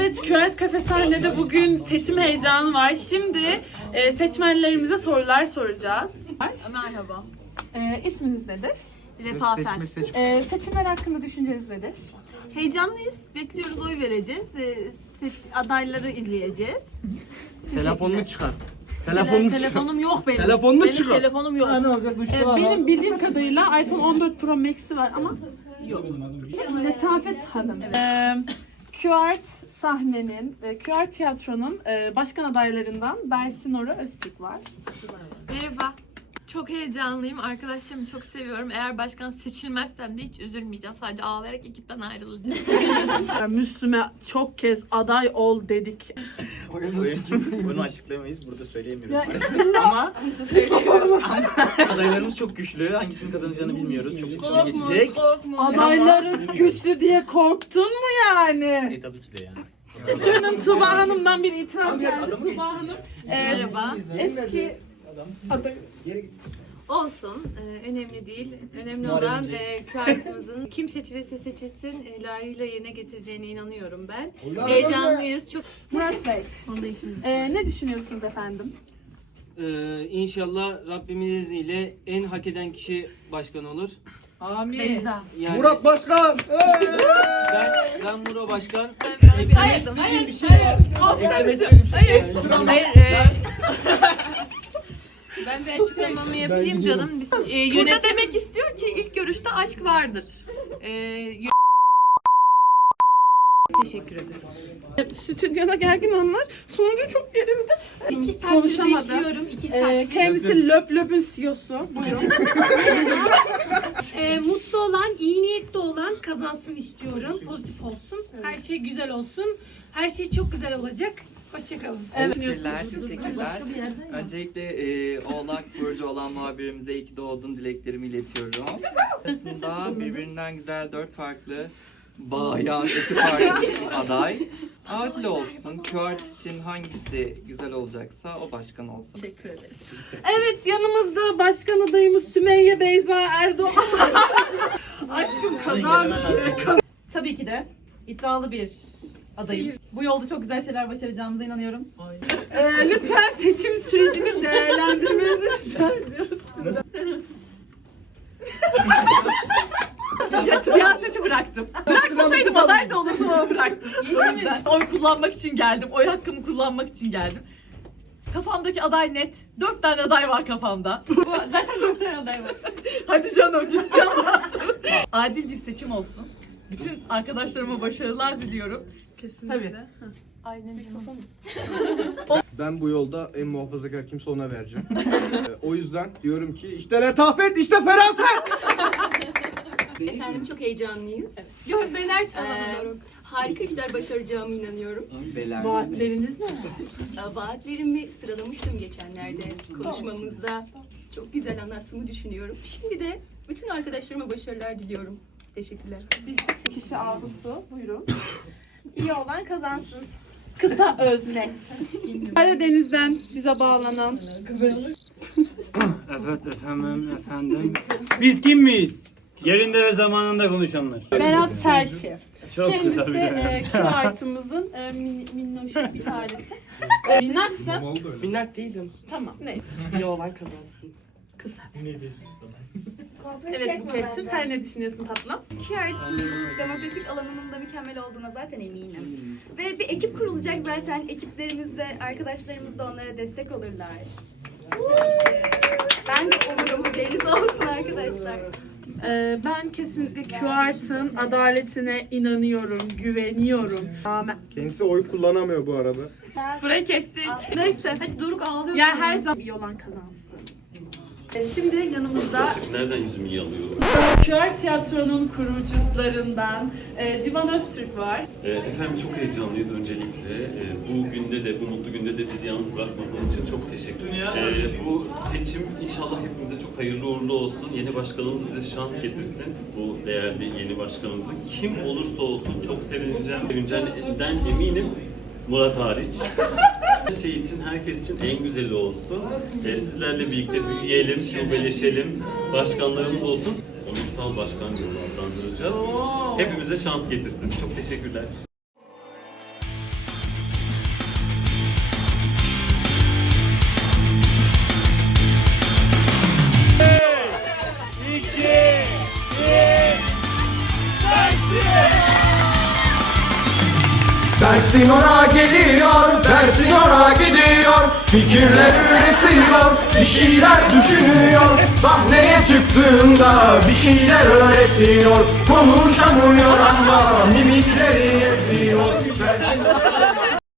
Evet, Küvet Kafe sahnede bugün seçim heyecanı var. Şimdi e, seçmenlerimize sorular soracağız. Merhaba. E, isminiz nedir? Vefa Fen. E, seçimler hakkında düşünceniz nedir? Heyecanlıyız. Bekliyoruz oy vereceğiz. Ee, seç, adayları izleyeceğiz. Telefonunu çıkar. Tele- Telefonunu çıkar. telefonum yok benim. Telefonunu benim çıkar. telefonum yok. Ne olacak düştü E, benim bildiğim kadarıyla iPhone 14 Pro Max'i var ama Yok. Letafet Hanım. E, QArt sahnenin, e, QArt tiyatronun e, başkan adaylarından Bersin Ora Öztürk var. Merhaba. Çok heyecanlıyım. Arkadaşlarımı çok seviyorum. Eğer başkan seçilmezsem de hiç üzülmeyeceğim. Sadece ağlayarak ekipten ayrılacağım. Müslüme çok kez aday ol dedik. Bunu açıklayamayız. Burada söyleyemiyoruz maalesef. Ama adaylarımız çok güçlü. Hangisinin kazanacağını bilmiyoruz. Çok içine geçecek. Adayları güçlü diye korktun mu yani? E tabii ki de yani. Hanım Tuğba Hanım'dan bir itiraf geldi. Tuğba Hanım e, Merhaba. eski Olsun. Ee, önemli değil. Önemli olan e, kartımızın kim seçilirse seçilsin e, layığıyla yerine getireceğine inanıyorum ben. Heyecanlıyız. Çok Murat Bey, e, ne düşünüyorsunuz efendim? Ee, inşallah Rabbimin izniyle en hak eden kişi başkan olur. Amin. Yani Murat Başkan! ben, ben Muro Başkan. Hayır, hayır, hayır, şey istediğim bir şey var. hayır. e, ben bir açıklamamı yapayım canım. Biz, e, Burada demek istiyor ki ilk görüşte aşk vardır. E, yö- Teşekkür ederim. Stüdyoda gergin anlar. Sonucu çok gerildi. İki saattir Konuşamadı. bekliyorum. İki E, saattir. kendisi Löp Löp'ün CEO'su. Buyurun. Ee, mutlu olan, iyi niyetli olan kazansın istiyorum. Pozitif olsun. Her şey güzel olsun. Her şey çok güzel olacak. Hoşçakalın. Teşekkürler, teşekkürler. Öncelikle e, Oğlak Burcu olan muhabirimize iyi ki doğdun dileklerimi iletiyorum. Aslında birbirinden güzel dört farklı bayan, iki farklı aday. Adil olsun. Kört için hangisi güzel olacaksa o başkan olsun. Teşekkür ederiz. Evet yanımızda başkan adayımız Sümeyye Beyza Erdoğan. Aşkım kazan. Tabii ki de iddialı bir adayım. Bu yolda çok güzel şeyler başaracağımıza inanıyorum. Ee, lütfen seçim sürecini değerlendirmenizi rica ediyoruz. Siyaseti bıraktım. Bırakmasaydım aday da olurdu ama bıraktım. O yüzden oy kullanmak için geldim. Oy hakkımı kullanmak için geldim. Kafamdaki aday net. Dört tane aday var kafamda. Zaten dört tane aday var. Hadi canım ciddi. Adil bir seçim olsun. Bütün arkadaşlarıma başarılar diliyorum. Kesinlikle. Aynen canım. Ben bu yolda en muhafazakar kimse ona vereceğim. Ee, o yüzden diyorum ki işte letafet, işte feraset. Efendim çok heyecanlıyız. Göz beyler Ee, harika işler başaracağıma inanıyorum. Beyler. Vaatleriniz ne? Ee, Vaatlerimi sıralamıştım geçenlerde konuşmamızda. Çok güzel anlattığımı düşünüyorum. Şimdi de bütün arkadaşlarıma başarılar diliyorum. Teşekkürler. Kişi ahusu. Buyurun. İyi olan kazansın. Kısa öz net. Karadeniz'den size bağlanan Evet efendim efendim. Biz kim miyiz? Yerinde ve zamanında konuşanlar. Berat Selki. Çok Kendisi kısa bir e, Q artımızın e, min, minnoş bir tanesi. E, Minnaksın. Minnak değilim. Tamam neyse. İyi olan kazansın. Kısa. Evet Buket'cim sen ne düşünüyorsun tatlım? Kıyart'ın demokratik alanının da mükemmel olduğuna zaten eminim. Ve bir ekip kurulacak zaten. Ekiplerimiz de, arkadaşlarımız da onlara destek olurlar. ben de olurum. Haberiniz olsun arkadaşlar. E, ben kesinlikle Q Art'ın adaletine inanıyorum, güveniyorum. Amen. Kendisi oy kullanamıyor bu arada. Burayı kestik. Neyse. Hadi Doruk ağlıyor. Ya her zaman iyi olan kazansın. E, Şimdi yanımızda Nereden yüzümü yalıyor? QR Tiyatro'nun kurucularından e, Civan Öztürk var. Ee, efendim çok heyecanlıyız öncelikle. Ee, bu günde de, bu mutlu günde de bizi yalnız bırakmadığınız için çok teşekkür ederim. Ee, bu seçim inşallah hepimize çok hayırlı uğurlu olsun. Yeni başkanımız bize şans getirsin. Bu değerli yeni başkanımızı. Kim olursa olsun çok sevineceğim. Sevineceğinden eminim. Murat hariç. Her şey için, herkes için en güzeli olsun. Ee, sizlerle birlikte büyüyelim, şubeleşelim, başkanlarımız olsun. Onursal başkan diye adlandıracağız. Hepimize şans getirsin. Çok teşekkürler. Dersim ona geliyor dersin ora gidiyor Fikirler üretiyor, bir şeyler düşünüyor. Sahneye çıktığında bir şeyler öğretiyor. Konuşamıyor ama mimikleri